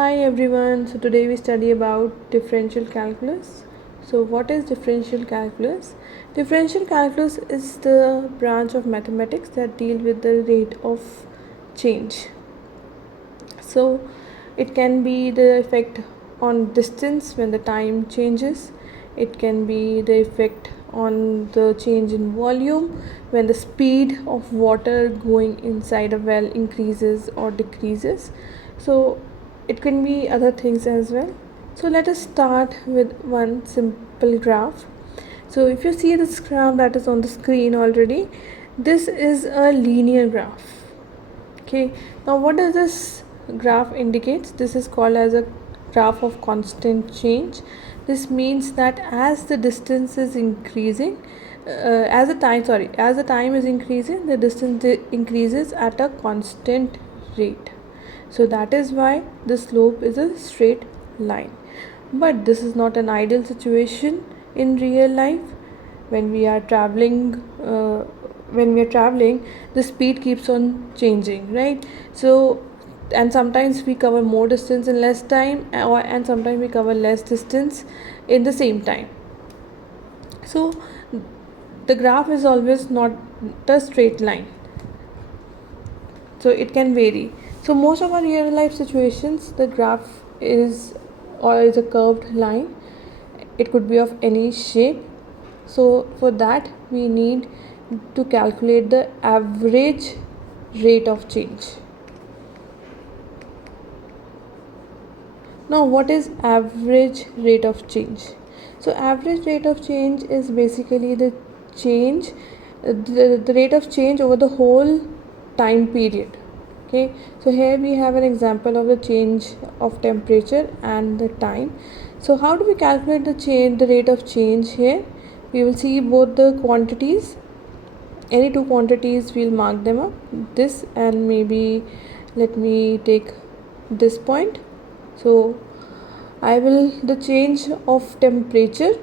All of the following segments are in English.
Hi everyone, so today we study about differential calculus. So what is differential calculus? Differential calculus is the branch of mathematics that deal with the rate of change. So it can be the effect on distance when the time changes. It can be the effect on the change in volume when the speed of water going inside a well increases or decreases. So it can be other things as well. So let us start with one simple graph. So if you see this graph that is on the screen already, this is a linear graph. Okay, now what does this graph indicates? This is called as a graph of constant change. This means that as the distance is increasing, as the time is increasing, the distance increases at a constant rate. So that is why the slope is a straight line. But this is not an ideal situation in real life. When we are traveling the speed keeps on changing, right? So and sometimes we cover more distance in less time, and sometimes we cover less distance in the same time. So the graph is always not a straight line, so it can vary. So most of our real life situations, the graph is a curved line. It could be of any shape. So for that we need to calculate the average rate of change. Now what is average rate of change? So average rate of change is basically the change, the rate of change over the whole time period. Okay, so here we have an example of the change of temperature and the time. So how do we calculate the rate of change here? We will see both the quantities. Any two quantities, we'll mark them up, this and maybe let me take this point. So I will the change of temperature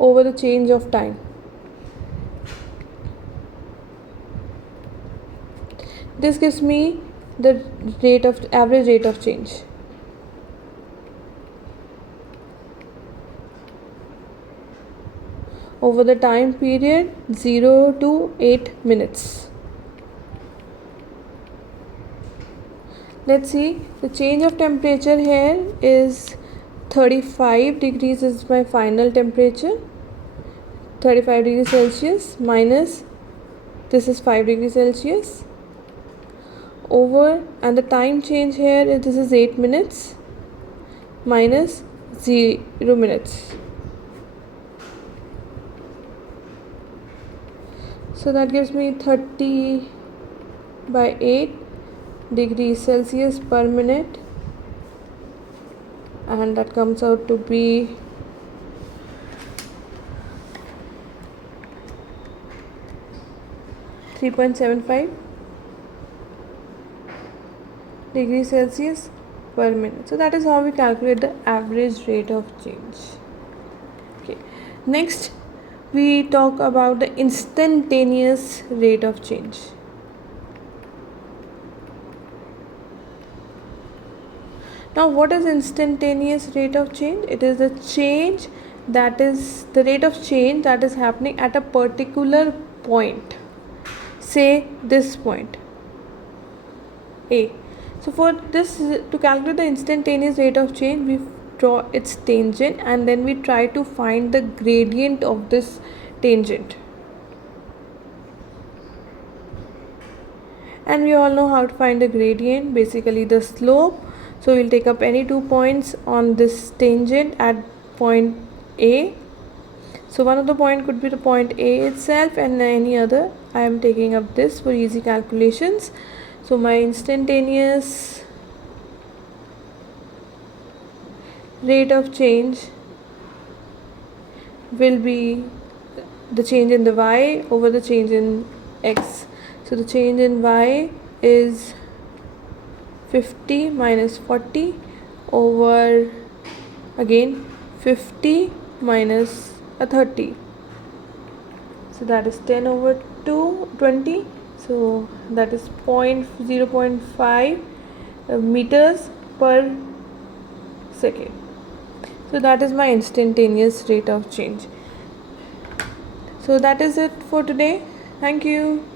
over the change of time. This gives me the average rate of change. Over the time period 0 to 8 minutes. Let's see, the change of temperature here is 35 degrees is my final temperature. 35 degrees Celsius minus this is 5 degrees Celsius over, and the time change here is this is 8 minutes minus 0 minutes. So that gives me 30 by 8 degrees Celsius per minute, and that comes out to be 3.75 degrees Celsius per minute. So that is how we calculate the average rate of change. Okay, next we talk about the instantaneous rate of change. Now what is instantaneous rate of change? It is the change that is the rate of change that is happening at a particular point, say this point A. So for this, to calculate the instantaneous rate of change, we draw its tangent and then we try to find the gradient of this tangent. And we all know how to find the gradient, basically the slope. So we'll take up any two points on this tangent at point A. So one of the point could be the point A itself, and any other. I am taking up this for easy calculations. So my instantaneous rate of change will be the change in the y over the change in x. So the change in y is 50 minus 40 over again 50 minus a 30. So that is 10 over 20. So that is 0.5 meters per second. So that is my instantaneous rate of change. So that is it for today. Thank you.